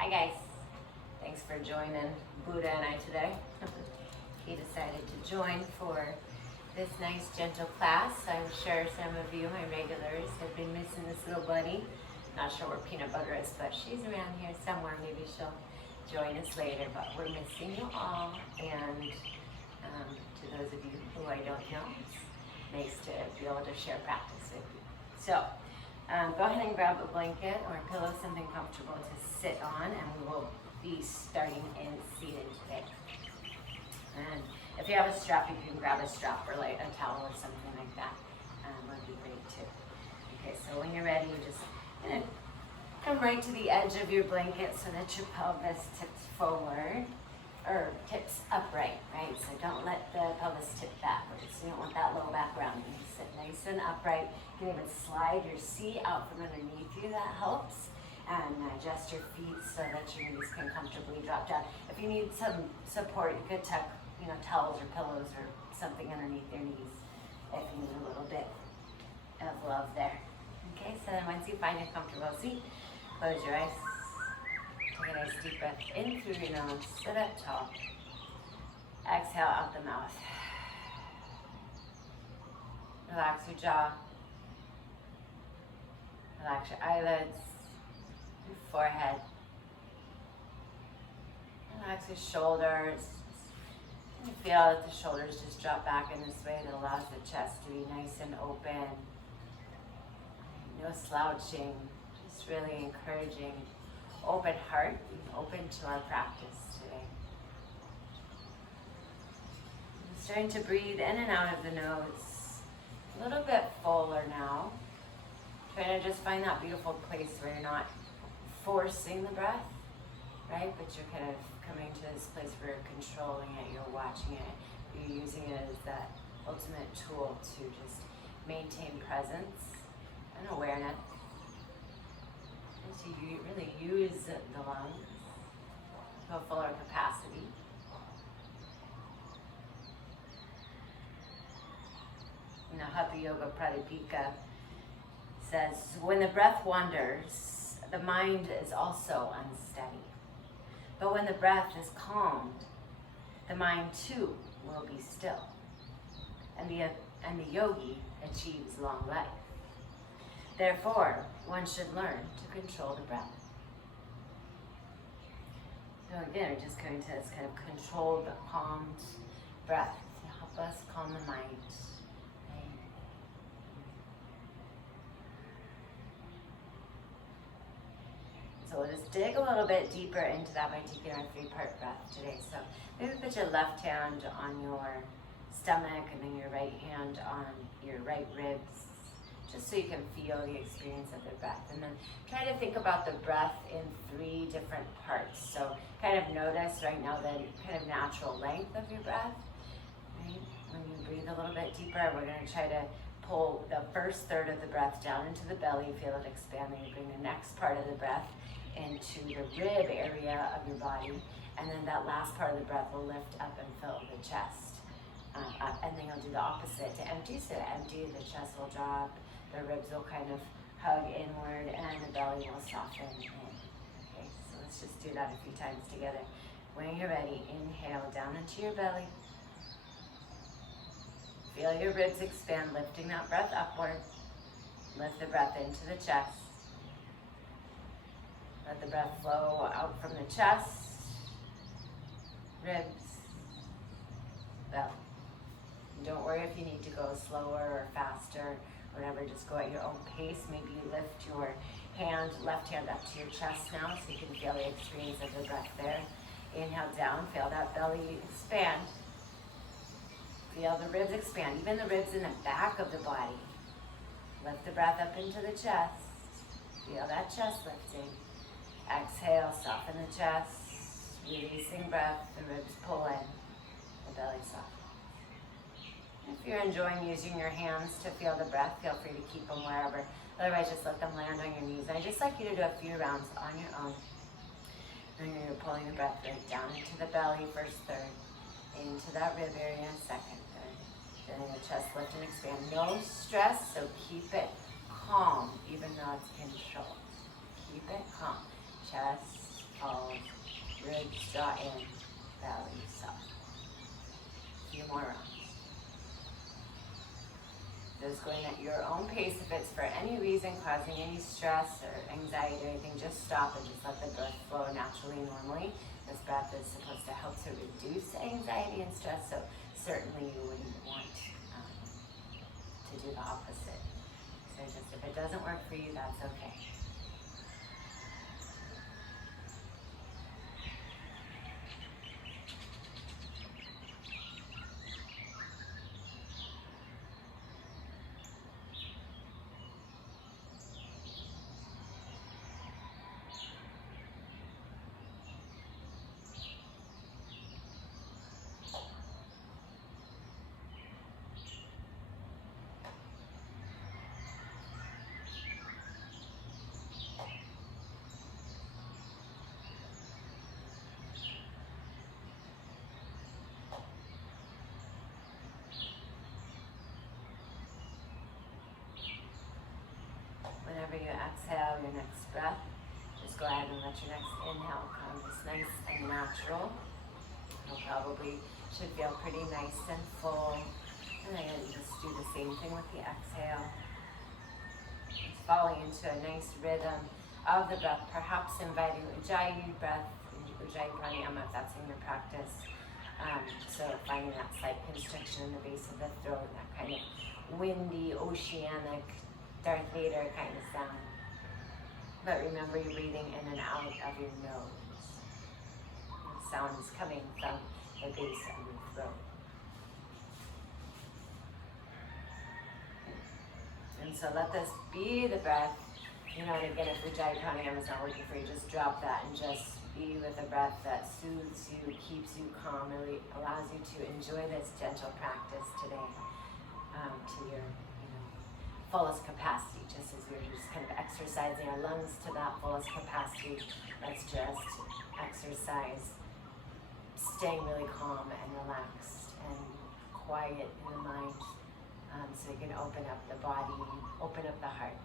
Hi guys, thanks for joining Buddha and I today. He decided to join for this nice gentle class. I'm sure some of you, my regulars, have been missing this little bunny. Not sure where Peanut Butter is, but she's around here somewhere. Maybe she'll join us later, but we're missing you all. And to those of you who I don't know, it's nice to be able to share practice with you. So go ahead and grab a blanket or a pillow, something comfortable to sit on, and we will be starting in seated today. And if you have a strap, you can grab a strap or like a towel or something like that. Would be great too. Okay, so when you're ready, you're just gonna come right to the edge of your blanket so that your pelvis tips forward or tips upright, right? So don't let the pelvis tip backwards. You don't want that low back rounding. Sit nice and upright. You can even slide your seat out from underneath you. That helps. And adjust your feet so that your knees can comfortably drop down. If you need some support, you could tuck, towels or pillows or something underneath your knees if you need a little bit of love there. Okay, so then once you find a comfortable seat, close your eyes. Take a nice deep breath in through your nose. Sit up tall. Exhale out the mouth. Relax your jaw. Relax your eyelids. Your forehead. Relax your shoulders. You feel that the shoulders just drop back in this way that allows the chest to be nice and open. No slouching, just really encouraging open heart and open to our practice today. I'm starting to breathe in and out of the nose. A little bit fuller now. Trying to just find that beautiful place where you're not forcing the breath, right? But you're kind of coming to this place where you're controlling it, you're watching it, you're using it as that ultimate tool to just maintain presence and awareness. And to really use the lungs to a fuller capacity. Hatha Yoga Pradipika says, when the breath wanders, the mind is also unsteady. But when the breath is calmed, the mind too will be still. And the yogi achieves long life. Therefore, one should learn to control the breath. So again, we're just going to this kind of controlled, calmed breath to help us calm the mind. So we'll just dig a little bit deeper into that by taking our 3-part breath today. So maybe put your left hand on your stomach and then your right hand on your right ribs, just so you can feel the experience of the breath. And then try to think about the breath in 3 different parts. So kind of notice right now the kind of natural length of your breath. Right? When you breathe a little bit deeper, we're going to try to pull the first third of the breath down into the belly, feel it expanding. You bring the next part of the breath into the rib area of your body, and then that last part of the breath will lift up and fill the chest up, and then you'll do the opposite to empty. So to empty, the chest will drop, the ribs will kind of hug inward, and the belly will soften in. Okay, so let's just do that a few times together. When you're ready, inhale down into your belly. Feel your ribs expand, lifting that breath upward. Lift the breath into the chest. Let the breath flow out from the chest, ribs, belly. Don't worry if you need to go slower or faster, whatever, just go at your own pace. Maybe you lift your left hand up to your chest now so you can feel the experience of the breath there. Inhale down, feel that belly expand. Feel the ribs expand, even the ribs in the back of the body. Lift the breath up into the chest. Feel that chest lifting. Exhale, soften the chest, releasing breath, the ribs pull in, the belly softens. If you're enjoying using your hands to feel the breath, feel free to keep them wherever. Otherwise, just let them land on your knees. And I'd just like you to do a few rounds on your own. And you're pulling the breath right down into the belly, first third, into that rib area, second third. Feeling the chest lift and expand. No stress, so keep it calm, even though it's controlled. Keep it calm. Chest falls, ribs draw in, belly soft. A few more rounds. Just going at your own pace. If it's for any reason causing any stress or anxiety or anything, just stop and just let the breath flow naturally, normally. This breath is supposed to help to reduce anxiety and stress, so certainly you wouldn't want to do the opposite. So just if it doesn't work for you, that's okay. Whenever you exhale your next breath, just go ahead and let your next inhale come just nice and natural. You'll probably should feel pretty nice and full. And then just do the same thing with the exhale. Just falling into a nice rhythm of the breath, perhaps inviting Ujjayi breath, Ujjayi pranayama if that's in your practice. So finding that slight constriction in the base of the throat, that kind of windy, oceanic, Darth Vader kind of sound. But remember, you're breathing in and out of your nose. The sound is coming from the base of your throat. And so let this be the breath. You know, and again, if Ujjayi pranayama is not working for you, just drop that and just be with a breath that soothes you, keeps you calm, really allows you to enjoy this gentle practice today to your fullest capacity, just as we're just kind of exercising our lungs to that fullest capacity. Let's just exercise staying really calm and relaxed and quiet in the mind, so you can open up the body, open up the heart.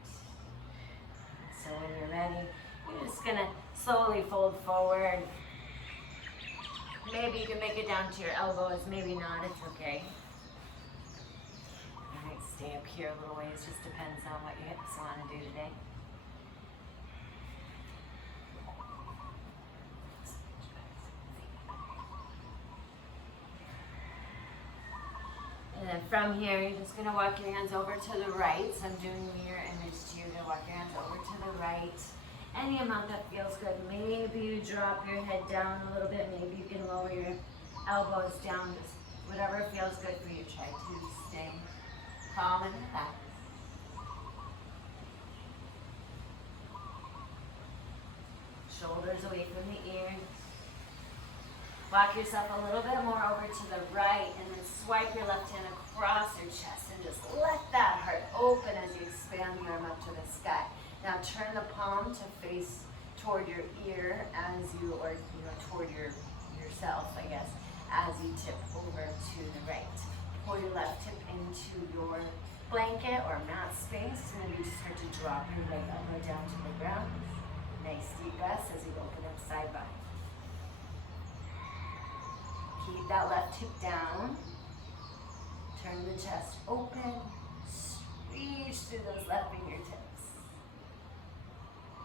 So when you're ready, you're just gonna slowly fold forward. Maybe you can make it down to your elbows, maybe not, it's okay. Stay up here a little ways, just depends on what your hips want to do today. And then from here, you're just going to walk your hands over to the right. So I'm doing mirror image to you. You're going to walk your hands over to the right. Any amount that feels good. Maybe you drop your head down a little bit. Maybe you can lower your elbows down. Just whatever feels good for you. Try to stay calm and relaxed. Shoulders away from the ears. Walk yourself a little bit more over to the right and then swipe your left hand across your chest and just let that heart open as you expand the arm up to the sky. Now turn the palm to face toward your ear as you, or toward yourself, I guess, as you tip over to the right. Pull your left hip into your blanket or mat space, and then you start to drop your right elbow down to the ground. Nice deep breaths as you open up side body. Keep that left hip down. Turn the chest open. Reach through those left fingertips.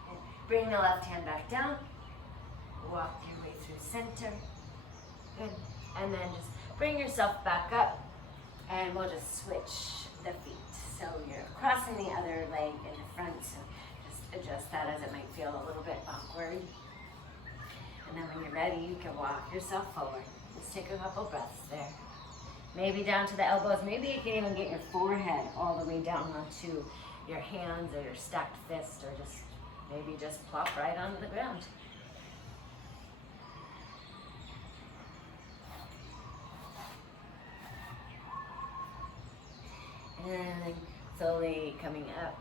And bring the left hand back down. Walk your way through center. Good. And then just bring yourself back up. And we'll just switch the feet. So you're crossing the other leg in the front. So just adjust that as it might feel a little bit awkward. And then when you're ready, you can walk yourself forward. Just take a couple breaths there. Maybe down to the elbows. Maybe you can even get your forehead all the way down onto your hands or your stacked fist, or just maybe just plop right onto the ground. And then slowly coming up.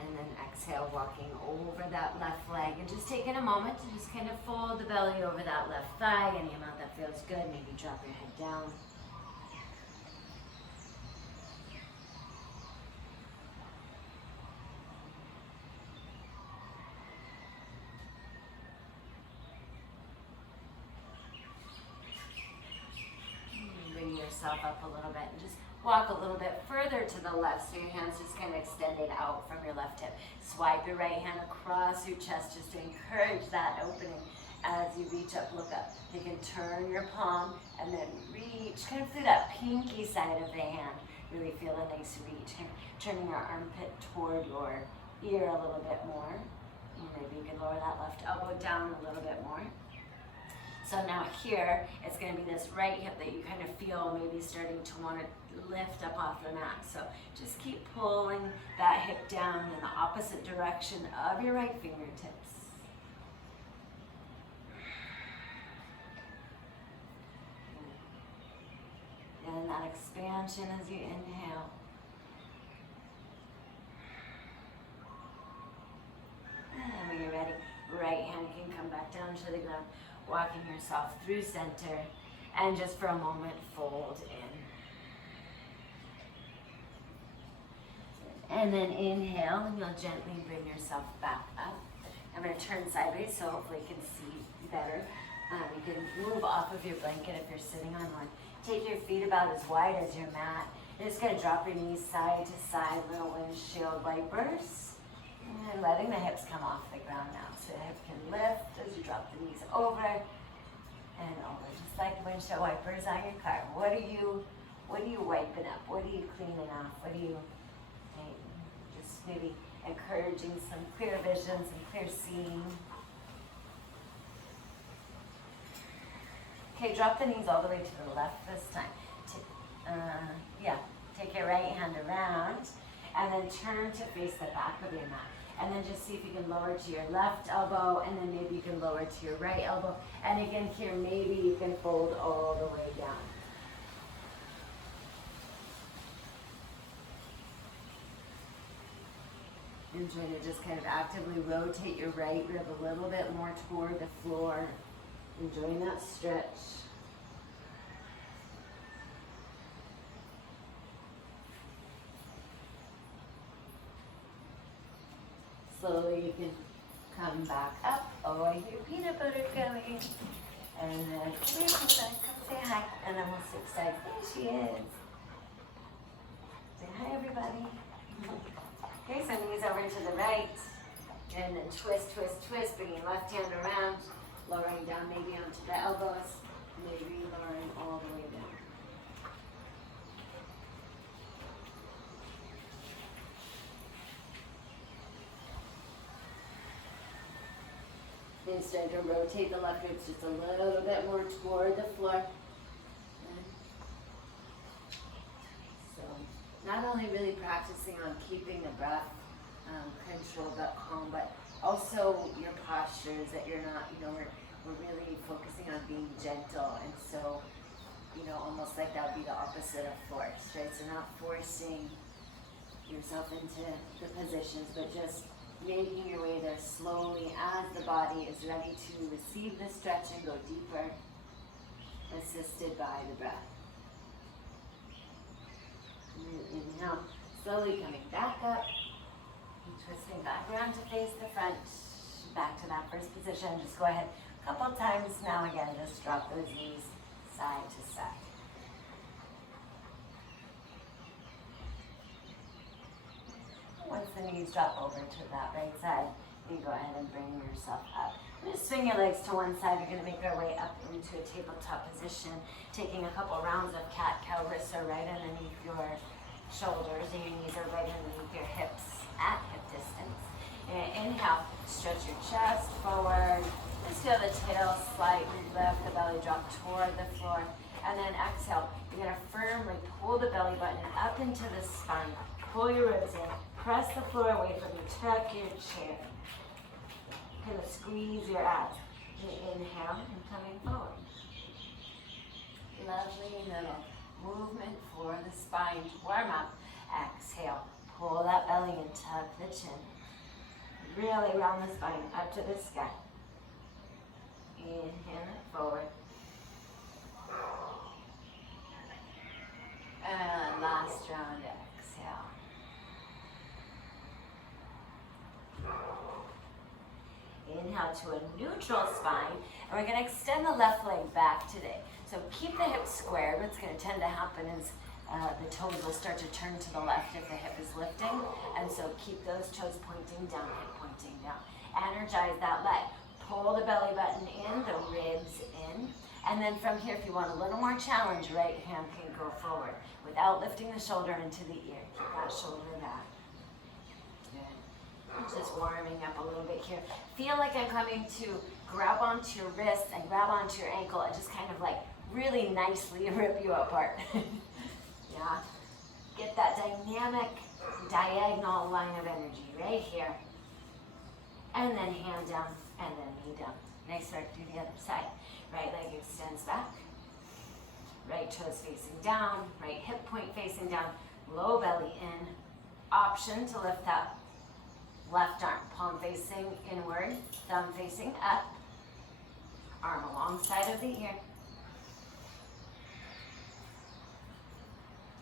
And then exhale, walking over that left leg. And just taking a moment to just kind of fold the belly over that left thigh. Any amount that feels good. Maybe drop your head down. yourself up a little bit and just walk a little bit further to the left so your hand's just kind of extended out from your left hip. Swipe your right hand across your chest just to encourage that opening. As you reach up, look up. You can turn your palm and then reach kind of through that pinky side of the hand. Really feel a nice reach. Kind of turning your armpit toward your ear a little bit more. Maybe you can lower that left elbow down a little bit more. So now here, it's going to be this right hip that you kind of feel maybe starting to want to lift up off the mat. So just keep pulling that hip down in the opposite direction of your right fingertips. And that expansion as you inhale. And when you're ready, right hand can come back down to the ground, walking yourself through center, and just for a moment, fold in. And then inhale, and you'll gently bring yourself back up. I'm going to turn sideways so hopefully you can see better. You can move off of your blanket if you're sitting on one. Take your feet about as wide as your mat. You're just going to drop your knees side to side, little windshield wipers. And letting the hips come off the ground now. So the hip can lift as you drop the knees over and over. Just like windshield wipers on your car. What are you wiping up? What are you cleaning off? What are you just maybe encouraging some clear vision, some clear seeing. Okay, drop the knees all the way to the left this time. Take your right hand around and then turn to face the back of your mat. And then just see if you can lower to your left elbow, and then maybe you can lower to your right elbow. And again here, maybe you can fold all the way down. And try to just kind of actively rotate your right rib a little bit more toward the floor. Enjoying that stretch. Slowly you can come back up. Oh, I hear peanut butter going. And then come say hi. And then we'll switch sides. There she is. Say hi, everybody. Okay, so knees over to the right. And then twist, twist, twist. Bring your left hand around. Lowering down maybe onto the elbows. Maybe lowering all the way down. Then start to rotate the left ribs just a little bit more toward the floor. So not only really practicing on keeping the breath controlled but calm, but also your postures that you're not, we're really focusing on being gentle, and so, almost like that would be the opposite of force, right? So not forcing yourself into the positions, but just making your way there slowly as the body is ready to receive the stretch and go deeper, assisted by the breath. And then inhale, slowly coming back up, and twisting back around to face the front, back to that first position. Just go ahead a couple times now. Again, just drop those knees side to side. Once the knees drop over to that right side, you go ahead and bring yourself up. Just swing your legs to one side. You're going to make our way up into a tabletop position, taking a couple rounds of cat-cow. Wrists are right underneath your shoulders, and your knees are right underneath your hips at hip distance. And inhale, stretch your chest forward. Just feel the tail slightly lift, the belly drop toward the floor. And then exhale, you're going to firmly pull the belly button up into the spine. Pull your ribs in. Press the floor away from you. Tuck your chair. Kind of squeeze your abs. Inhale and coming forward. Lovely little movement for the spine to warm up. Exhale. Pull that belly and tuck the chin. Really round the spine up to the sky. Inhale it forward. And last round, exhale. Inhale to a neutral spine, and we're going to extend the left leg back today. So keep the hips squared. What's going to tend to happen is the toes will start to turn to the left if the hip is lifting. And so keep those toes pointing down, hip pointing down. Energize that leg. Pull the belly button in, the ribs in. And then from here, if you want a little more challenge, right hand can go forward without lifting the shoulder into the ear. Keep that shoulder back. Good. I'm just warming up a little bit here. Feel like I'm coming to grab onto your wrist and grab onto your ankle and just kind of like really nicely rip you apart. Yeah. Get that dynamic diagonal line of energy right here. And then hand down and then knee down. Nice work, do the other side. Right leg extends back. Right toes facing down. Right hip point facing down. Low belly in. Option to lift that left arm. Palm facing inward. Thumb facing up. Arm alongside of the ear.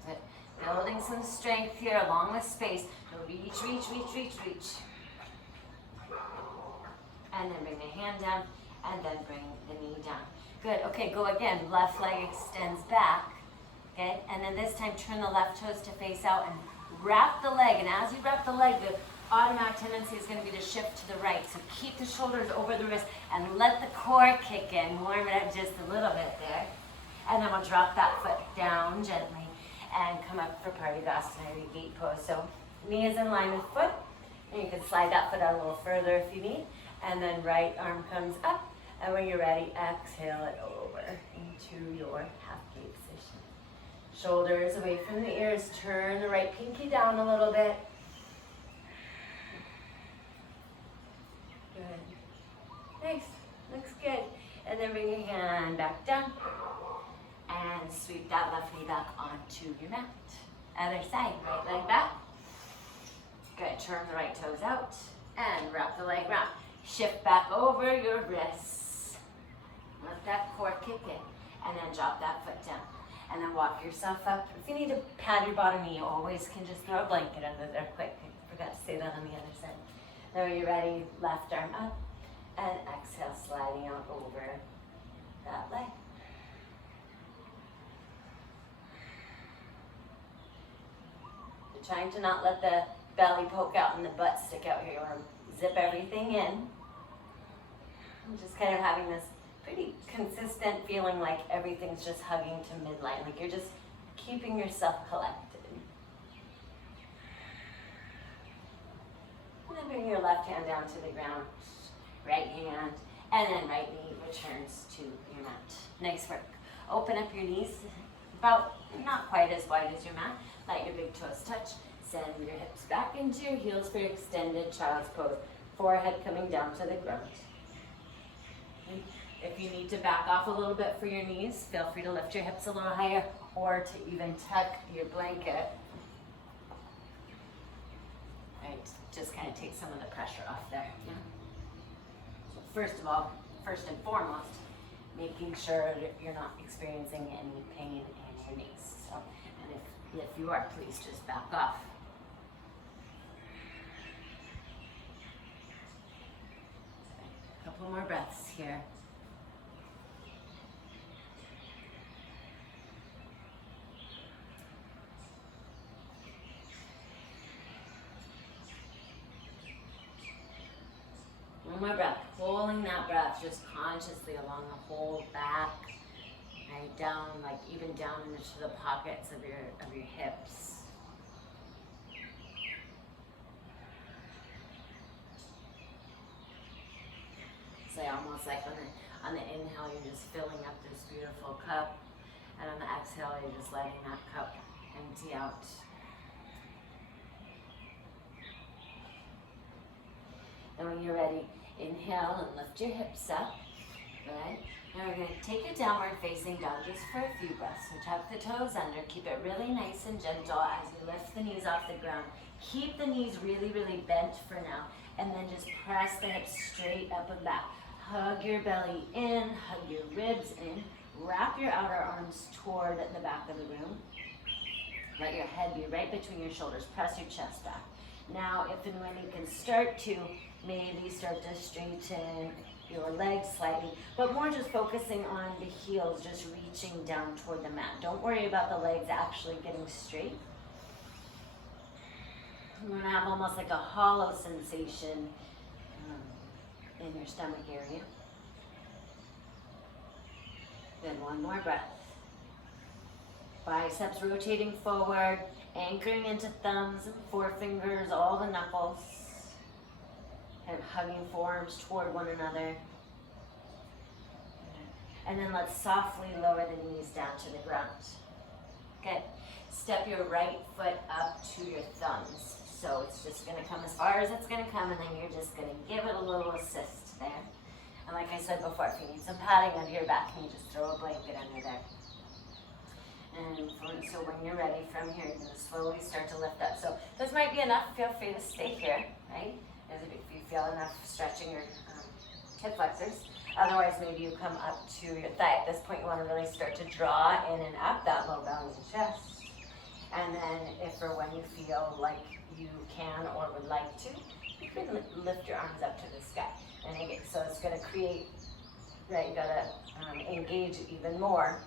Good. Building some strength here along with space. Reach, reach, reach, reach, reach. And then bring the hand down, and then bring the knee down. Good, okay, go again. Left leg extends back, okay? And then this time, turn the left toes to face out and wrap the leg. And as you wrap the leg, the automatic tendency is gonna be to shift to the right. So keep the shoulders over the wrist and let the core kick in. Warm it up just a little bit there. And then we'll drop that foot down gently and come up for Parigasana or gate pose. So knee is in line with foot, and you can slide that foot out a little further if you need. And then right arm comes up, and when you're ready, exhale it over into your half gate position. Shoulders away from the ears, turn the right pinky down a little bit. Good. Nice, looks good. And then bring your hand back down, and sweep that left knee back onto your mat. Other side, right leg back. Good, turn the right toes out, and wrap the leg round. Shift back over your wrists. Let that core kick in. And then drop that foot down. And then walk yourself up. If you need to pad your bottom knee, you always can just throw a blanket under there quick. I forgot to say that on the other side. Now when you're ready, left arm up. And exhale, sliding out over that leg. You're trying to not let the belly poke out and the butt stick out here. You want to zip everything in. I'm just kind of having this pretty consistent feeling like everything's just hugging to midline, like you're just keeping yourself collected. And then bring your left hand down to the ground, right hand, and then right knee returns to your mat. Nice work. Open up your knees, about not quite as wide as your mat. Let your big toes touch. Send your hips back into your heels for your extended child's pose. Forehead coming down to the ground. If you need to back off a little bit for your knees, feel free to lift your hips a little higher or to even tuck your blanket. Right, just kind of take some of the pressure off there. Yeah? So first of all, first and foremost, making sure that you're not experiencing any pain in your knees. So, and if you are, please just back off. Couple more breaths here. One more breath, pulling that breath just consciously along the whole back, right down, like even down into the pockets of your hips. So almost like on the inhale, you're just filling up this beautiful cup, and on the exhale, you're just letting that cup empty out. And when you're ready, inhale and lift your hips up. Good. Now we're going to take a downward facing dog just for a few breaths. So tuck the toes under. Keep it really nice and gentle as you lift the knees off the ground. Keep the knees really, really bent for now. And then just press the hips straight up and back. Hug your belly in. Hug your ribs in. Wrap your outer arms toward the back of the room. Let your head be right between your shoulders. Press your chest back. Now, if and when you can start to maybe start to straighten your legs slightly, but more just focusing on the heels, just reaching down toward the mat. Don't worry about the legs actually getting straight. You're gonna have almost like a hollow sensation in your stomach area. Then one more breath. Biceps rotating forward, anchoring into thumbs and forefingers, all the knuckles. Kind of hugging forearms toward one another. And then let's softly lower the knees down to the ground. Good. Step your right foot up to your thumbs. So it's just going to come as far as it's going to come, and then you're just going to give it a little assist there. And like I said before, if you need some padding under your back, you just throw a blanket under there. And so when you're ready from here, you're going to slowly start to lift up. So this might be enough. Feel free to stay here, right? As if you feel enough stretching your hip flexors. Otherwise, maybe you come up to your thigh. At this point, you want to really start to draw in and up that low belly and chest. And then if or when you feel like you can or would like to, you can lift your arms up to the sky. And again, so it's going to create, right, you got to engage even more,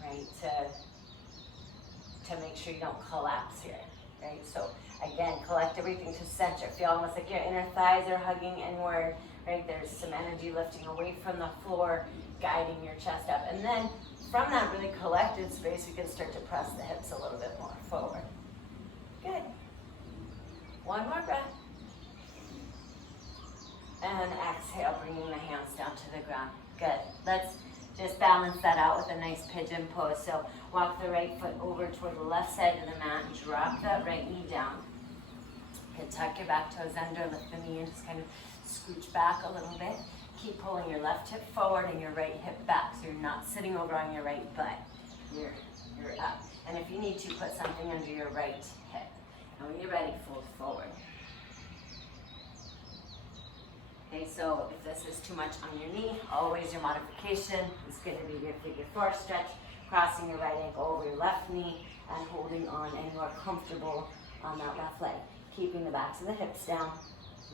right, to make sure you don't collapse here, right? So again, collect everything to center. Feel almost like your inner thighs are hugging inward, right? There's some energy lifting away from the floor, guiding your chest up. And then from that really collected space, we can start to press the hips a little bit more forward. Good. One more breath. And exhale, bringing the hands down to the ground. Good. Let's just balance that out with a nice pigeon pose. So walk the right foot over toward the left side of the mat. Drop that right knee down. You can tuck your back toes under, lift the knee, and just kind of scooch back a little bit. Keep pulling your left hip forward and your right hip back, so you're not sitting over on your right butt. You're up. And if you need to, put something under your right hip. And when you're ready, fold forward. Okay, so if this is too much on your knee, always your modification is going to be your figure four stretch, crossing your right ankle over your left knee and holding on, and you are comfortable on that left leg. Keeping the backs of the hips down,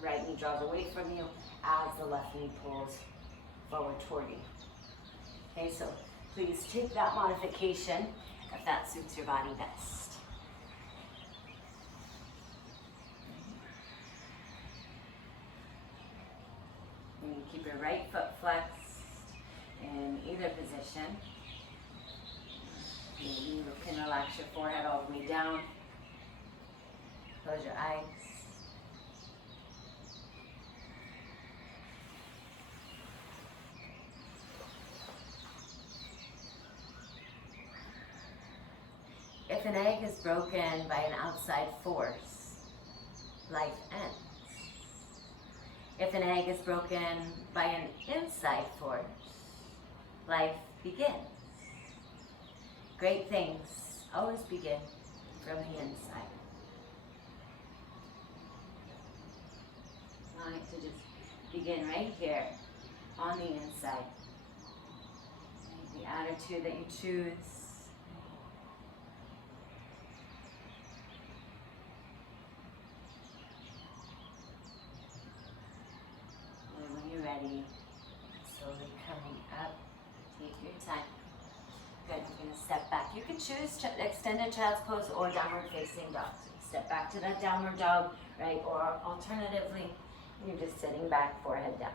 right knee draws away from you as the left knee pulls forward toward you. Okay, so please take that modification if that suits your body best. You can keep your right foot flexed in either position. Maybe you can relax your forehead all the way down. Close your eyes. If an egg is broken by an outside force, life ends. If an egg is broken by an inside force, life begins. Great things always begin from the inside. I like to just begin right here on the inside. The attitude that you choose. Ready, slowly coming up, take your time. Good, you're going to step back. You can choose extended child's pose or downward facing dog. So step back to that downward dog, right? Or alternatively, you're just sitting back, forehead down.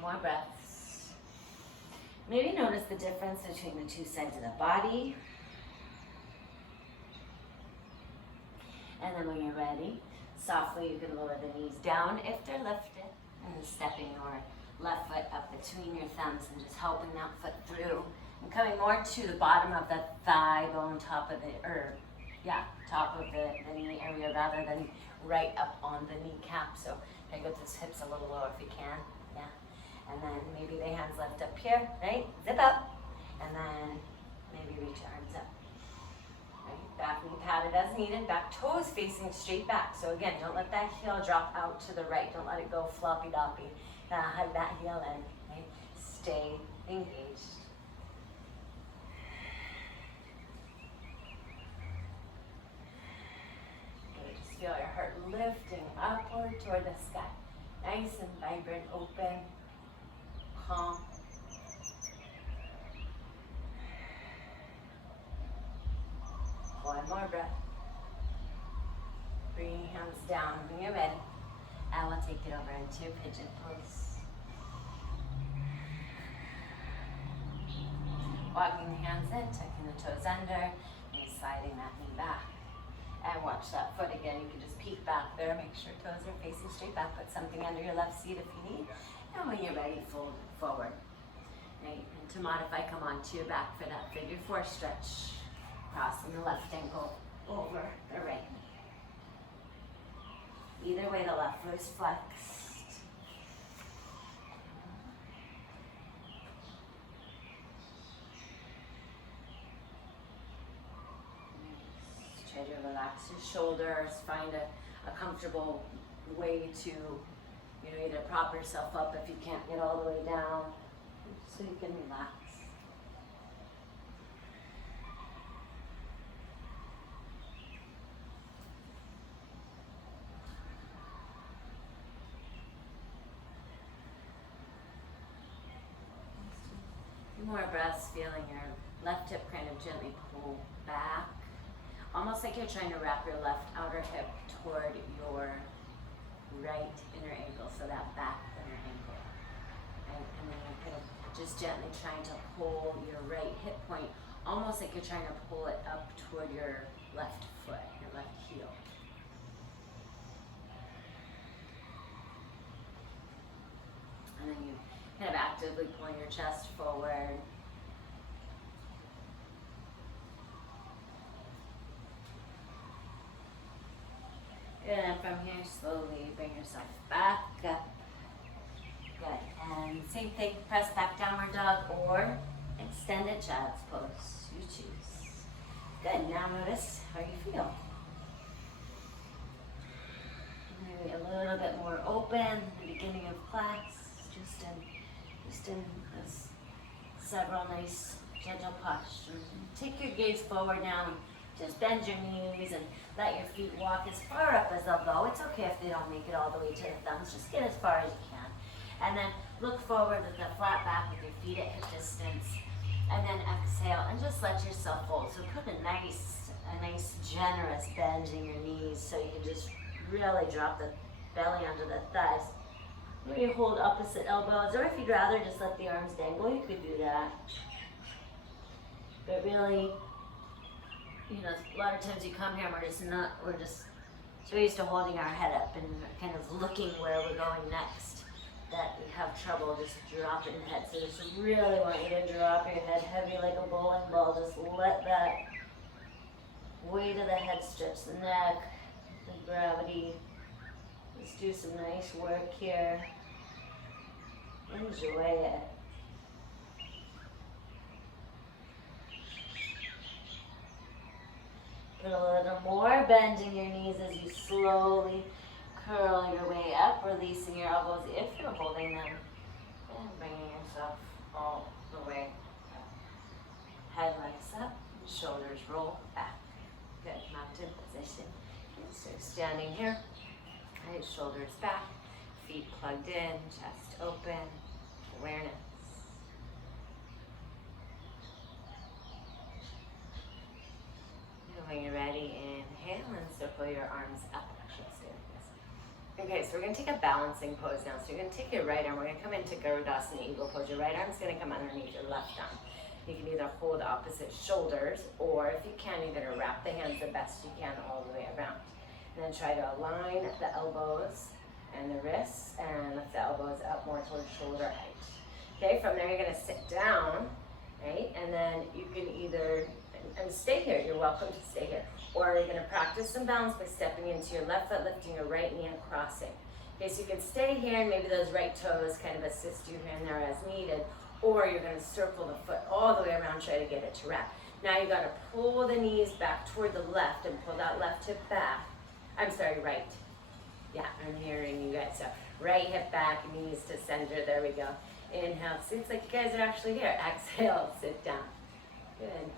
More breaths. Maybe notice the difference between the two sides of the body. And then when you're ready, softly, you can lower the knees down if they're lifted, and then stepping your left foot up between your thumbs and just helping that foot through. And coming more to the bottom of the thigh bone, top of the knee area rather than right up on the kneecap. So I get those hips a little lower if you can, yeah. And then maybe the hands lift up here, right? Zip up, and then maybe reach your arms up. Back knee padded as needed, back toes facing straight back. So again, don't let that heel drop out to the right. Don't let it go floppy doppy. Hug that heel in, right? Stay engaged. Good. Just feel your heart lifting upward toward the sky. Nice and vibrant, open, calm. One more breath. Bring your hands down when you're ready. And we'll take it over into pigeon pose. Walking the hands in, tucking the toes under, and sliding that knee back. And watch that foot again. You can just peek back there, make sure toes are facing straight back. Put something under your left seat if you need. And when you're ready, fold it forward. Right. And to modify, come onto your back for that figure four stretch. Crossing the left ankle over the right. Either way, the left foot is flexed. Try to relax your shoulders, find a comfortable way to, either prop yourself up if you can't get all the way down, so you can relax. More breaths, feeling your left hip kind of gently pull back. Almost like you're trying to wrap your left outer hip toward your right inner ankle, so that back inner ankle. And then you're kind of just gently trying to pull your right hip point, almost like you're trying to pull it up toward your left foot, your left heel. And then you kind of actively pulling your chest forward. And from here, slowly bring yourself back up. Good. And same thing, press back downward dog or extended child's pose. You choose. Good. Now notice how you feel. Maybe a little bit more open, the beginning of class. Just in this several nice gentle postures. Take your gaze forward now and just bend your knees and let your feet walk as far up as they'll go. It's okay if they don't make it all the way to the thumbs. Just get as far as you can. And then look forward with a flat back with your feet at hip distance. And then exhale and just let yourself fold. So put a nice generous bend in your knees so you can just really drop the belly onto the thighs. Maybe hold opposite elbows, or if you'd rather just let the arms dangle, you could do that. But really, a lot of times you come here and we're just so used to holding our head up and kind of looking where we're going next that we have trouble just dropping the head. So just really want you to drop your head heavy like a bowling ball. Just let that weight of the head stretch the neck, the gravity. Let's do some nice work here. Enjoy it. Put a little more bend in your knees as you slowly curl your way up, releasing your elbows if you're holding them, and bringing yourself all the way up. Head lights up, shoulders roll back. Good, mountain position. So standing here. Right, shoulders back, feet plugged in, chest open, awareness. And when you're ready, inhale and circle your arms up. Actually, stay like this. Okay, so we're going to take a balancing pose now. So you're going to take your right arm, we're going to come into Garudasana Eagle pose. Your right arm's going to come underneath your left arm. You can either hold opposite shoulders, or if you can, you're going to wrap the hands the best you can all the way around. And then try to align the elbows and the wrists and lift the elbows up more towards shoulder height. Okay, from there you're going to sit down, right? And then you can either, and stay here, you're welcome to stay here. Or you're going to practice some balance by stepping into your left foot, lifting your right knee and crossing. Okay, so you can stay here and maybe those right toes kind of assist you here and there as needed. Or you're going to circle the foot all the way around, try to get it to wrap. Now you got to pull the knees back toward the left and pull that left hip back. I'm sorry, right. Yeah, I'm hearing you guys. So right hip back, knees to center. There we go. Inhale. Seems like you guys are actually here. Exhale, sit down. Good.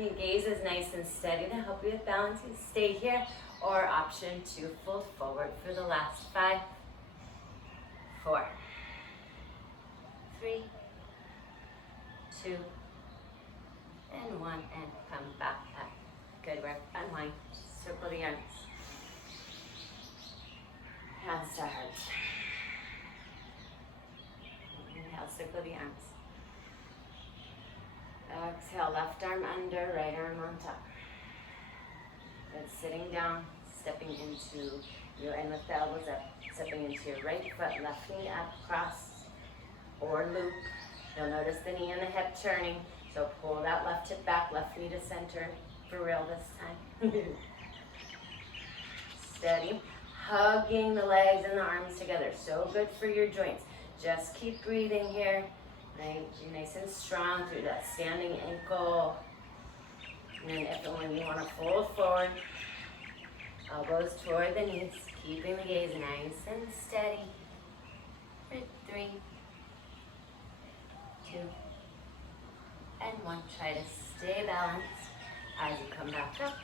Your gaze is nice and steady to help you with balance. You stay here. Or option 2, fold forward for the last 5, 4, 3, 2, and 1, and come back up. Good work. Unwind. Circle the arms. Hands to heart. Inhale, circle the arms. Exhale, left arm under, right arm on top. Then sitting down, stepping into, you're in with the elbows up, stepping into your right foot, left knee up, cross, or loop. You'll notice the knee and the hip turning, so pull that left hip back, left knee to center, for real this time. Steady, hugging the legs and the arms together, so good for your joints. Just keep breathing here, right? You're nice and strong through that standing ankle. And then if and when you want to fold forward, elbows toward the knees, keeping the gaze nice and steady. For 3, 2, and 1. Try to stay balanced as you come back up.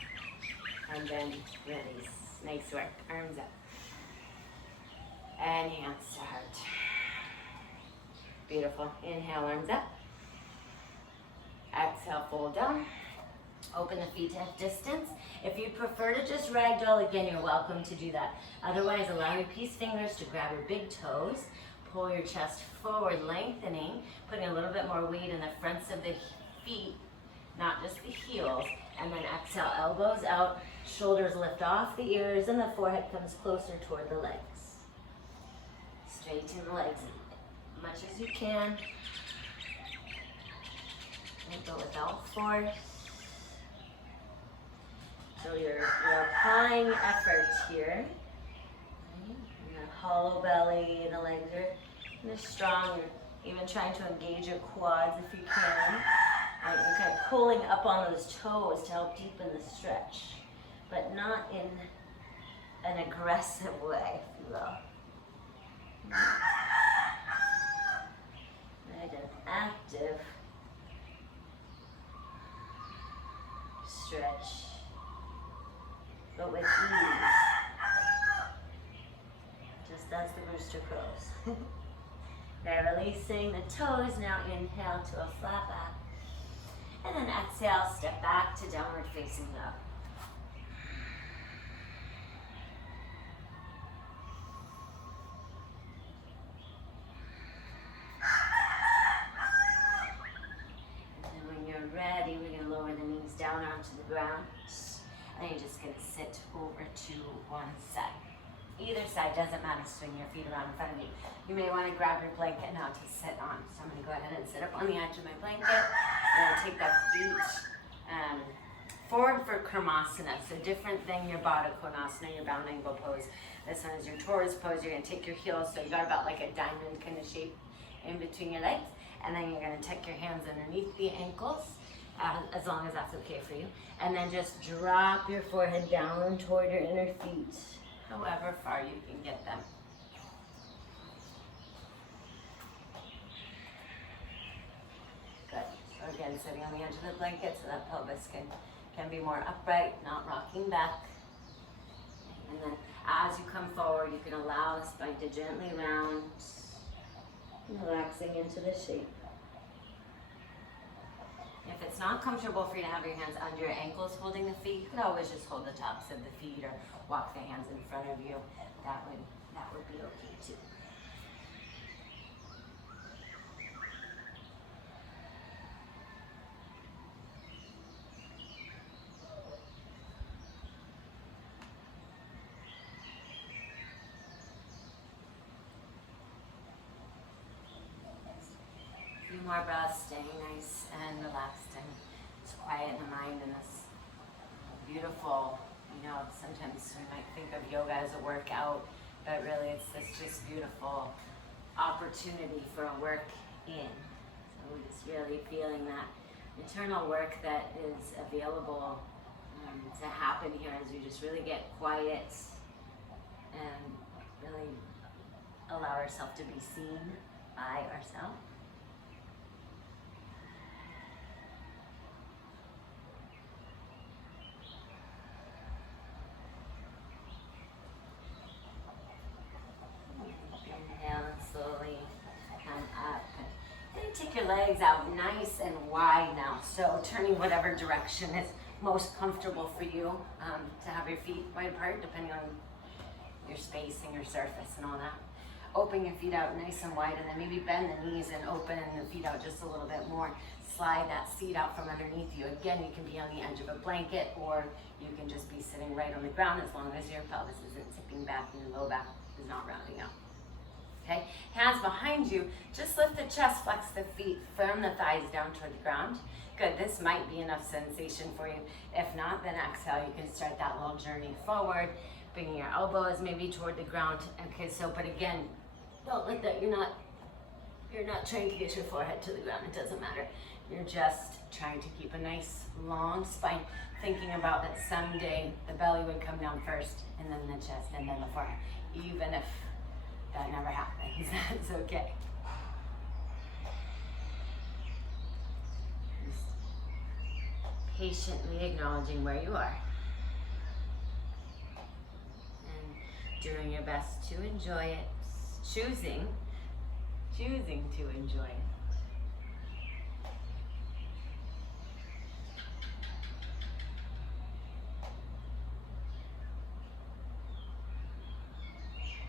And then release. Nice work. Arms up. And hands to heart. Beautiful. Inhale, arms up. Exhale, fold down. Open the feet to hip distance. If you prefer to just ragdoll, again, you're welcome to do that. Otherwise, allow your peace fingers to grab your big toes. Pull your chest forward, lengthening, putting a little bit more weight in the fronts of the feet, not just the heels. And then exhale, elbows out, shoulders lift off the ears, and the forehead comes closer toward the legs. Straighten the legs as much as you can. And go without force. So you're applying effort here. Your hollow belly, the legs are strong. You're even trying to engage your quads if you can. You're kind of pulling up on those toes to help deepen the stretch, but not in an aggressive way, if you will. Right, an active stretch, but with ease, just as the rooster crows. Now releasing the toes, now inhale to a flat back. And then exhale, step back to downward facing dog. And then when you're ready, we're going to lower the knees down onto the ground. And you're just going to sit over to one side. Either side, doesn't matter, swing your feet around in front of you. You may want to grab your blanket now to sit on. So I'm going to go ahead and sit up on the edge of my blanket. And I'll take that feet forward for Karmasana. So different than your Baddha Konasana, your bound angle pose. This one is your Taurus pose. You're going to take your heels, so you got about like a diamond kind of shape in between your legs. And then you're going to tuck your hands underneath the ankles, as long as that's okay for you. And then just drop your forehead down toward your inner feet, however far you can get them. Good. So again, sitting on the edge of the blanket so that pelvis can be more upright, not rocking back. And then as you come forward, you can allow the spine to gently round, relaxing into the shape. If it's not comfortable for you to have your hands under your ankles holding the feet, you could always just hold the tops of the feet or walk the hands in front of you. That would be okay too. A few more breaths, staying nice and relaxed and just quiet in the mind in this beautiful, sometimes we might think of yoga as a workout, but really it's this just beautiful opportunity for a work in. So we're just really feeling that internal work that is available to happen here as we just really get quiet and really allow ourselves to be seen by ourselves. your legs out nice and wide now. So turning whatever direction is most comfortable for you, to have your feet wide apart, depending on your space and your surface and all that. Open your feet out nice and wide, and then maybe bend the knees and open the feet out just a little bit more. Slide that seat out from underneath you. Again, you can be on the edge of a blanket, or you can just be sitting right on the ground, as long as your pelvis isn't tipping back and your low back is not rounding out. Okay, hands behind you, just lift the chest, flex the feet, firm the thighs down toward the ground. Good, this might be enough sensation for you. If not, then exhale, you can start that little journey forward, bringing your elbows maybe toward the ground. Okay, so, but again, don't let that, you're not trying to get your forehead to the ground, it doesn't matter. You're just trying to keep a nice long spine, thinking about that someday the belly would come down first, and then the chest, and then the forehead. Even if that never happens, that's okay. Just patiently acknowledging where you are. And doing your best to enjoy it, choosing to enjoy it.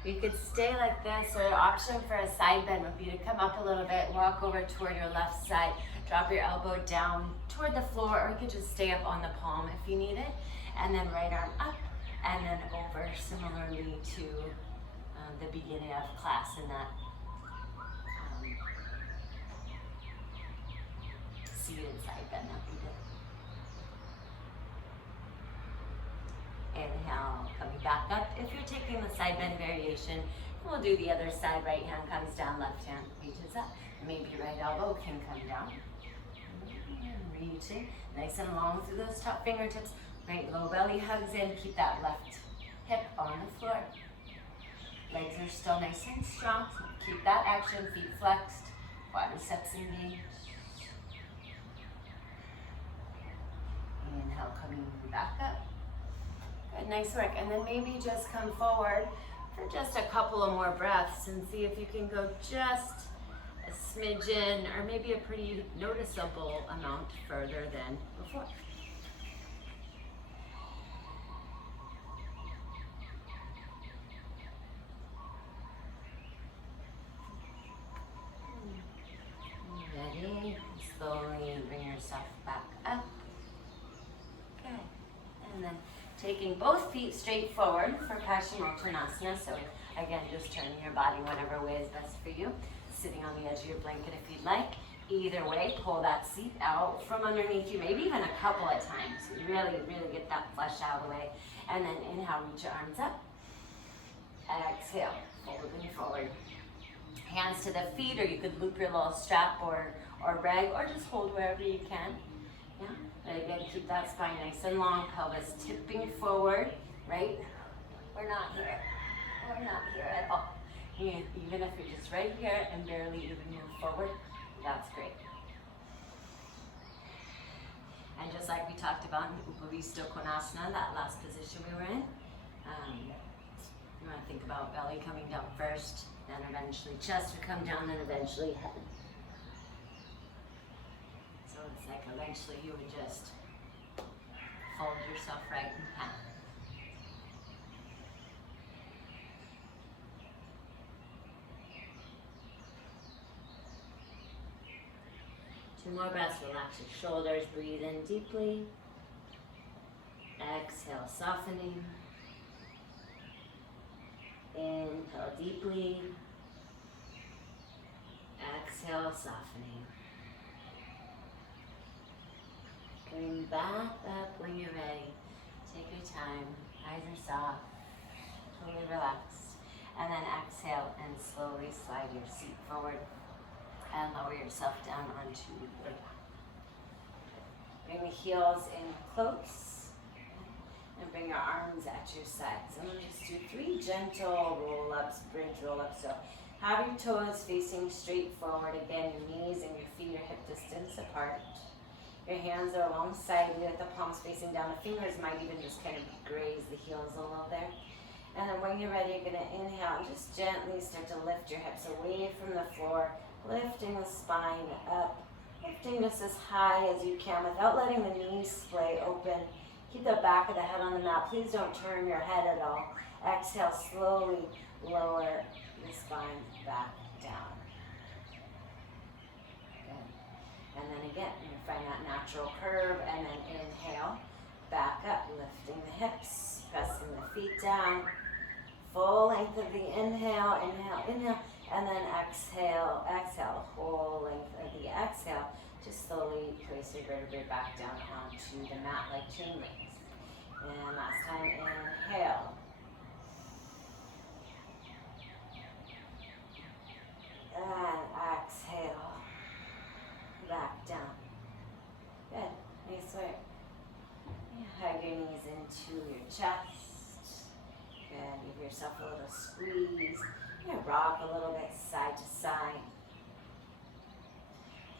You could stay like this, or an option for a side bend would be to come up a little bit, walk over toward your left side, drop your elbow down toward the floor, or you could just stay up on the palm if you need it, and then right arm up, and then over, similarly to the beginning of class in that seated side bend that we did. Inhale, coming back up. If you're taking the side bend variation, we'll do the other side. Right hand comes down, left hand reaches up. Maybe right elbow can come down. Reaching, nice and long through those top fingertips. Right low belly hugs in. Keep that left hip on the floor. Legs are still nice and strong. So keep that action. Feet flexed, quadriceps engaged. Inhale, coming back up. Good, nice work. And then maybe just come forward for just a couple of more breaths and see if you can go just a smidgen, or maybe a pretty noticeable amount further than before. Ready? Slowly bring yourself back up. Good. And then taking both feet straight forward for Paschimottanasana. So again, just turning your body whatever way is best for you. Sitting on the edge of your blanket if you'd like. Either way, pull that seat out from underneath you, maybe even a couple of times. Really, really get that flesh out of the way. And then inhale, reach your arms up. Exhale, folding forward. Hands to the feet, or you could loop your little strap or rag, or just hold wherever you can. Yeah. And again, keep that spine nice and long, pelvis tipping forward, right? We're not here. We're not here at all. And even if you're just right here and barely even move forward, that's great. And just like we talked about in Upavista Konasana, that last position we were in, you want to think about belly coming down first, then eventually chest would come down, then eventually head. So it's like eventually you would just fold yourself right in half. Two more breaths, relax your shoulders, breathe in deeply. Exhale, softening. Inhale deeply. Exhale, softening. Bring back up when you're ready. Take your time. Eyes are soft. Totally relaxed. And then exhale and slowly slide your seat forward and lower yourself down onto your back. Bring the heels in close and bring your arms at your sides. And we'll just do 3 gentle roll-ups, bridge roll-ups. So have your toes facing straight forward. Again, your knees and your feet are hip distance apart. Your hands are alongside you with the palms facing down. The fingers might even just kind of graze the heels a little there. And then when you're ready, you're going to inhale and just gently start to lift your hips away from the floor Lifting the spine up, lifting just as high as you can without letting the knees splay open. Keep the back of the head on the mat. Please don't turn your head at all. Exhale, slowly lower the spine back down. Good. And then again, you find that natural curve, and then inhale, back up, lifting the hips, pressing the feet down. Full length of the inhale, inhale, inhale, and then exhale, exhale, whole length of the exhale. Just slowly place your vertebrae back down onto the mat like tomb rings. And last time, inhale. And exhale, back down. Good, nice work. Hug your knees into your chest. Good, give yourself a little squeeze. You're gonna rock a little bit side to side.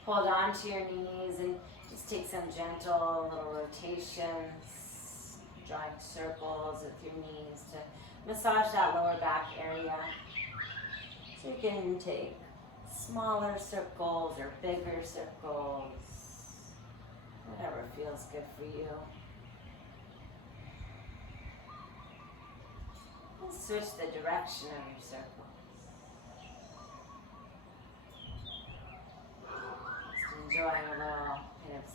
Hold on to your knees and just take some gentle little rotations, drawing circles with your knees to massage that lower back area. So you can take smaller circles or bigger circles, whatever feels good for you. And switch the direction of your circle. Enjoying a little kind of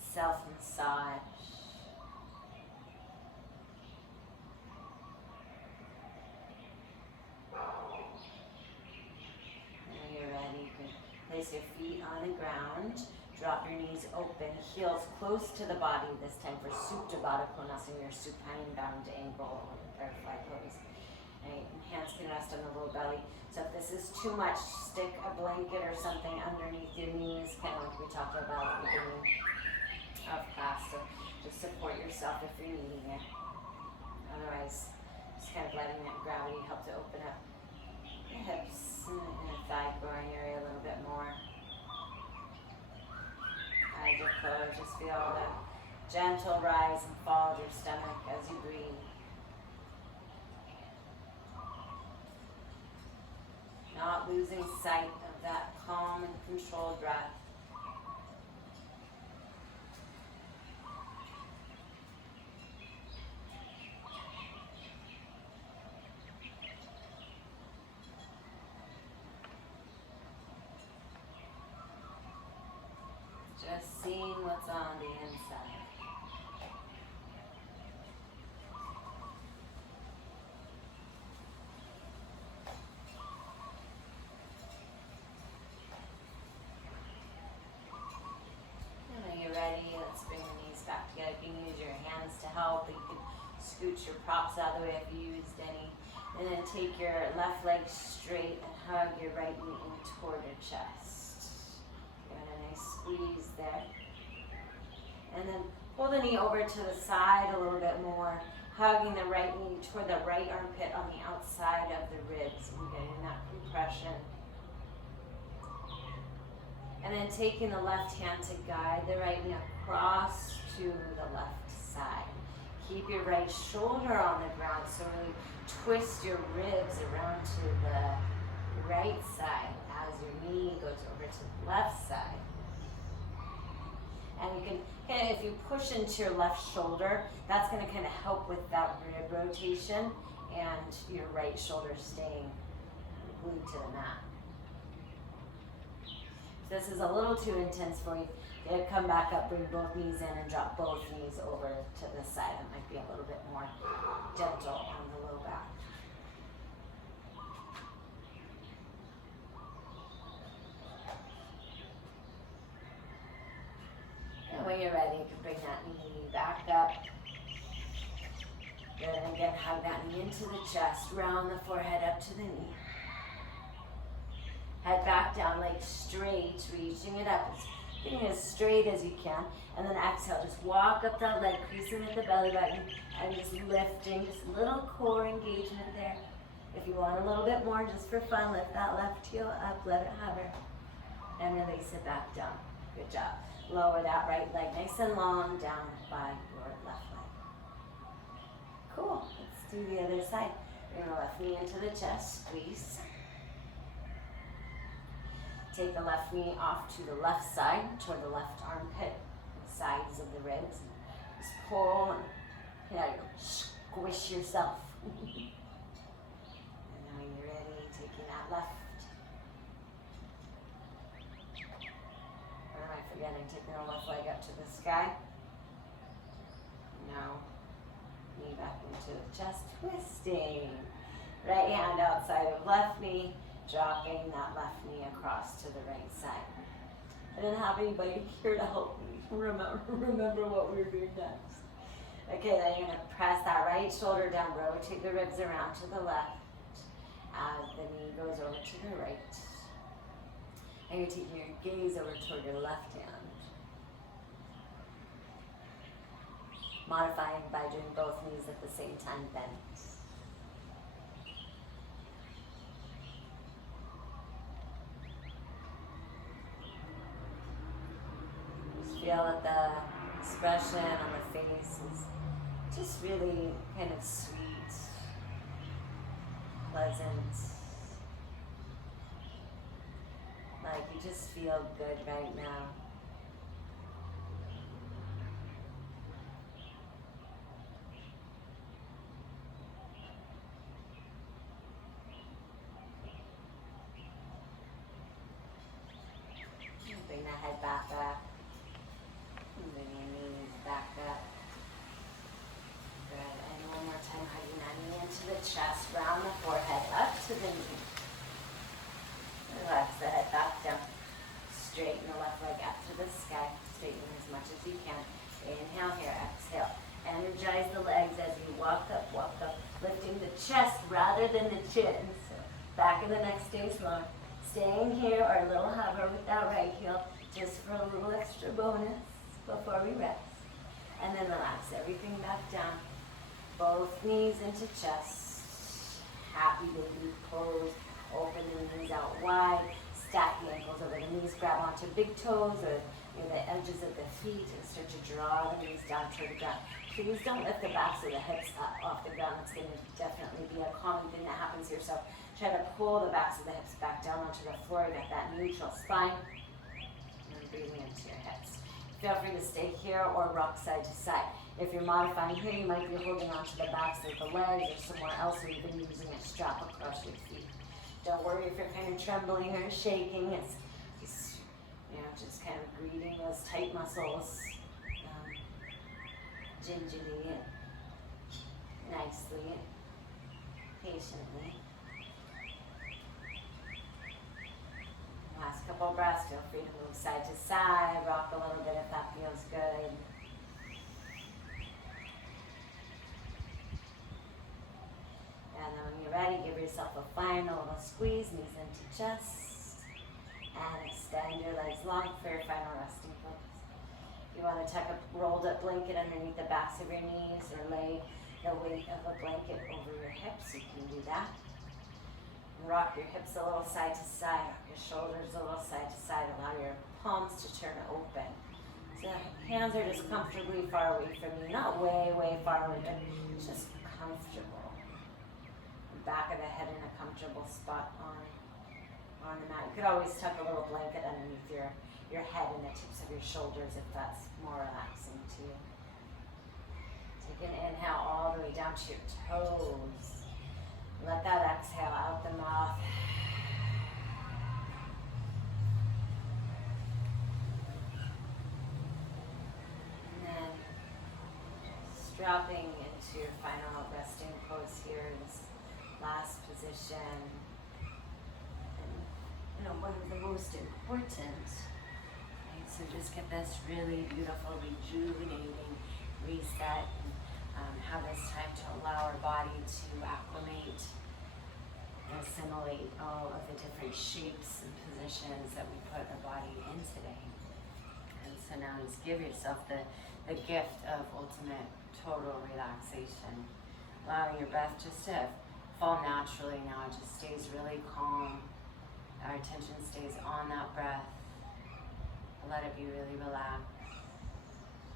self-massage. When you're ready, you can place your feet on the ground, drop your knees open, heels close to the body, this time for Supta Baddha Konasana, your supine bound angle or butterfly pose. Right, hands can rest on the low belly. So if this is too much, stick a blanket or something underneath your knees, kind of like we talked about at the beginning of class. So just support yourself if you're needing it. Otherwise, just kind of letting that gravity help to open up the hips and the thigh groin area a little bit more. Eyes are closed. Just feel the gentle rise and fall of your stomach as you breathe. Not losing sight of that calm and controlled breath. Just seeing what's on the inside. You can use your hands to help. You can scoot your props out of the way if you used any. And then take your left leg straight and hug your right knee in toward your chest. Give it a nice squeeze there. And then pull the knee over to the side a little bit more, hugging the right knee toward the right armpit on the outside of the ribs and getting that compression. And then taking the left hand to guide the right knee across to the left side. Keep your right shoulder on the ground, so really twist your ribs around to the right side as your knee goes over to the left side. And you can, if you push into your left shoulder, that's going to kind of help with that rib rotation and your right shoulder staying glued to the mat. If this is a little too intense for you, come back up, bring both knees in and drop both knees over to the side. It might be a little bit more gentle on the low back. And when you're ready, you can bring that knee back up. Good, and again, hug that knee into the chest, round the forehead up to the knee. Head back down, legs straight, reaching it up, getting as straight as you can. And then exhale, just walk up that leg, creasing at the belly button, and just lifting, just a little core engagement there. If you want a little bit more, just for fun, lift that left heel up, let it hover, and release it back down. Good job. Lower that right leg nice and long down by your left leg. Cool, let's do the other side. Bring the left knee into the chest, squeeze. Take the left knee off to the left side, toward the left armpit, the sides of the ribs. Just pull and squish yourself. And then when you're ready, taking that left. Or am I forgetting? Taking the left leg up to the sky. Now, knee back into the chest, twisting. Right hand outside of left knee, dropping that left knee across to the right side. I didn't have anybody here to help me remember what we were doing next. Okay, then you're going to press that right shoulder down, rotate the ribs around to the left as the knee goes over to the right. And you're taking your gaze over toward your left hand. Modifying by doing both knees at the same time, bent. Just feel that the expression on the face is just really kind of sweet, pleasant. Like you just feel good right now. Bring that head back up. And bring your knees back up. Good. And one more time, hugging that knee into the chest. Round the forehead up to the knee. Relax the head back down. Straighten the left leg up to the sky. Straighten as much as you can. Inhale here, exhale. Energize the legs as you walk up, lifting the chest rather than the chin. So back of the neck stays long. Staying here or a little hover with that right heel just for a little extra bonus before we rest. And then relax everything back down. Both knees into chest. Happy baby pose. Open the knees out wide. Stack the ankles over the knees. Grab onto big toes or near the edges of the feet and start to draw the knees down toward the ground. Please don't lift the backs of the hips up off the ground. It's going to definitely be a common thing that happens here. So try to pull the backs of the hips back down onto the floor. Get that neutral spine. And then breathing into your hips. Feel free to stay here or rock side to side. If you're modifying here, you might be holding onto the backs of the legs or somewhere else, or even using a strap across your feet. Don't worry if you're kind of trembling or shaking. It's just kind of greeting those tight muscles gingerly and nicely and patiently. Last couple of breaths, feel free to move side to side, rock a little bit if that feels good. And then when you're ready, give yourself a final little squeeze, knees into chest, and extend your legs long for your final resting pose. If you want to tuck a rolled up blanket underneath the backs of your knees or lay the weight of a blanket over your hips, you can do that. Rock your hips a little side to side, rock your shoulders a little side to side, allow your palms to turn open. So hands are just comfortably far away from you, not way, way far away, but just comfortable. Back of the head in a comfortable spot on the mat. You could always tuck a little blanket underneath your head and the tips of your shoulders if that's more relaxing to you. Take an inhale all the way down to your toes. Let that exhale out the mouth. And then just dropping into your final resting pose here in this last position. And one of the most important, right? So just get this really beautiful, rejuvenating reset. Have this time to allow our body to acclimate and assimilate all of the different shapes and positions that we put our body in today. And so now just give yourself the gift of ultimate total relaxation. Allowing your breath just to fall naturally now. It just stays really calm. Our attention stays on that breath. Let it be really relaxed.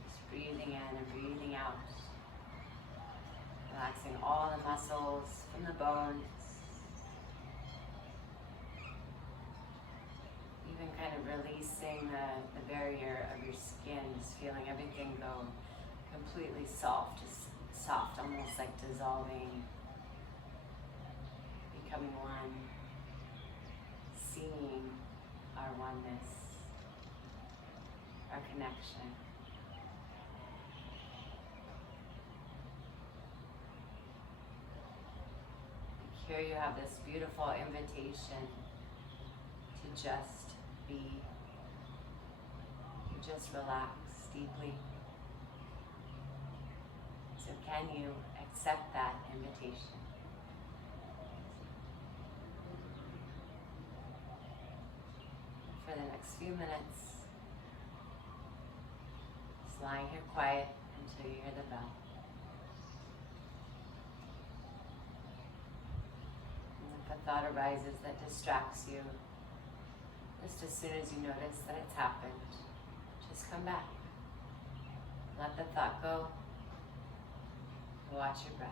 Just breathing in and breathing out. Relaxing all the muscles from the bones. Even releasing the barrier of your skin, just feeling everything go completely soft, just soft, almost like dissolving, becoming one, seeing our oneness, our connection. Here you have this beautiful invitation to just be, to just relax deeply. So can you accept that invitation? For the next few minutes, just lying here quiet until you hear the bell. If a thought arises that distracts you, just as soon as you notice that it's happened, just come back. Let the thought go. Watch your breath.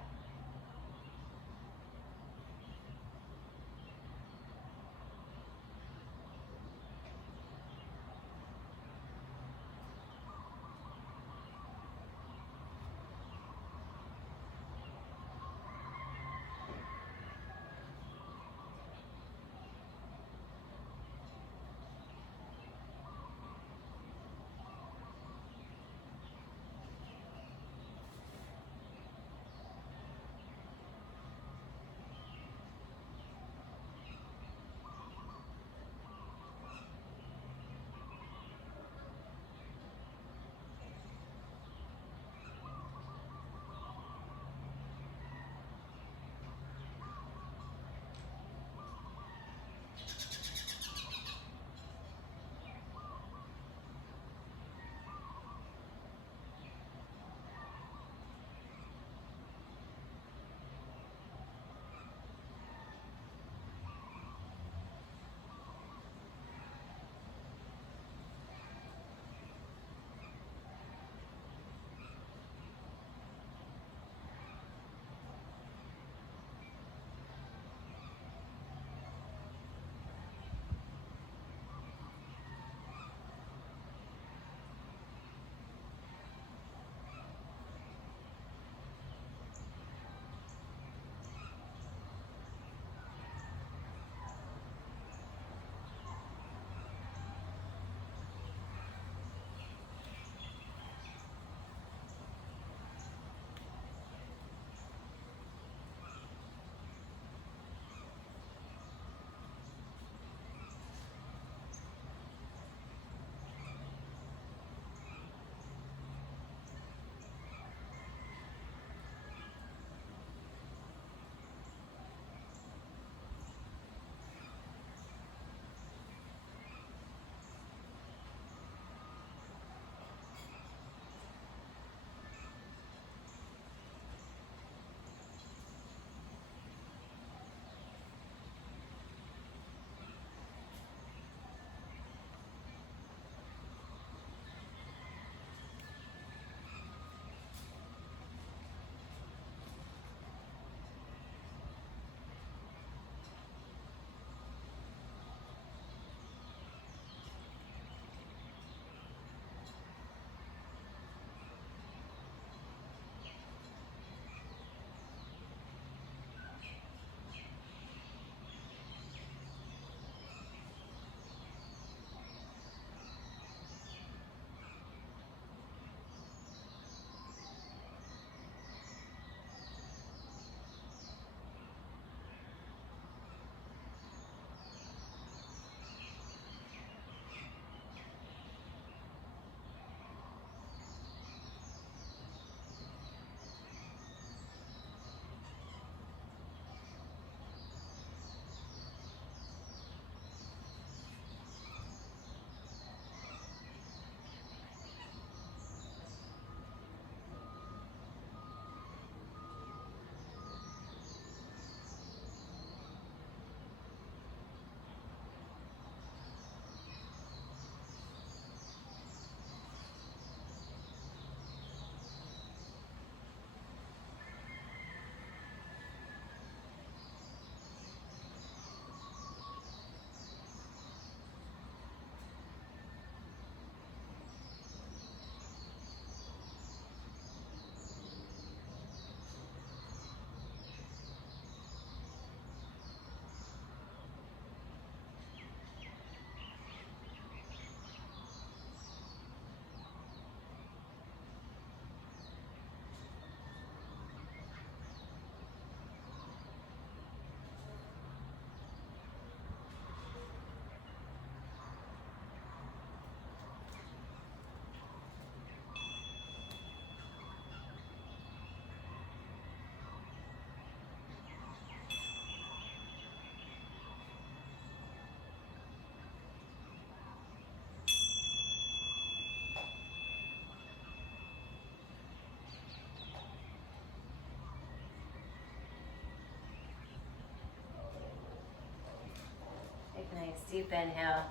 Nice deep inhale,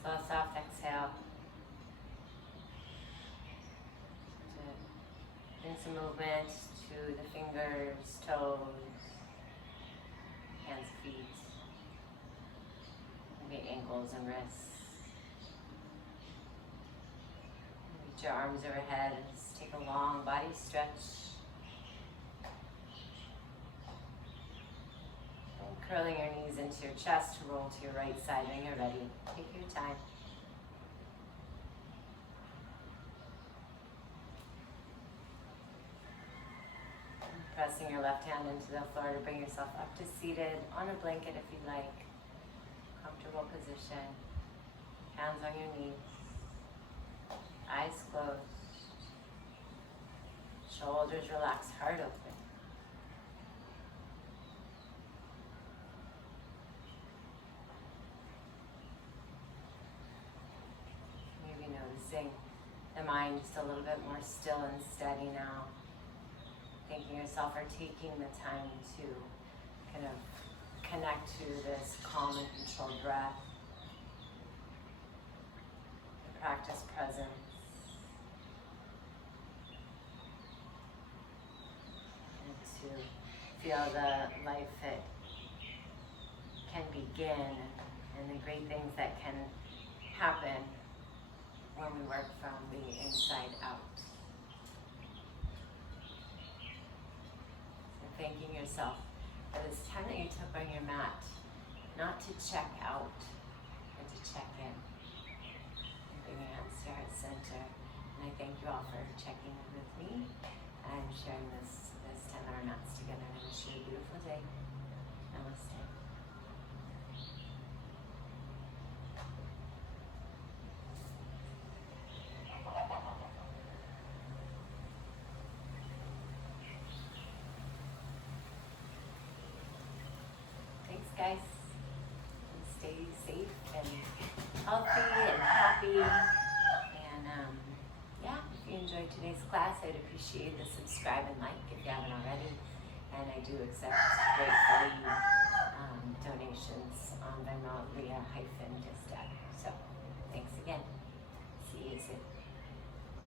slow soft exhale. Bring some movement to the fingers, toes, hands, feet, maybe ankles and wrists. Reach your arms overhead and just take a long body stretch. And curling your knees into your chest, roll to your right side when you're ready. Take your time. Pressing your left hand into the floor to bring yourself up to seated on a blanket if you'd like. Comfortable position. Hands on your knees. Eyes closed. Shoulders relaxed, heart open. Maybe noticing the mind just a little bit more still and steady now. Thanking yourself for taking the time to kind of connect to this calm and controlled breath. Practice presence. And to feel the life that can begin and the great things that can happen when we work from the inside out. Thanking yourself for this time that you took on your mat, not to check out, but to check in. Bring your hands to heart center. And I thank you all for checking in with me and sharing this time on our mats together. And I wish you a beautiful day. Namaste. Guys, and stay safe and healthy and happy. And yeah, if you enjoyed today's class, I'd appreciate the subscribe and like if you haven't already. And I do accept great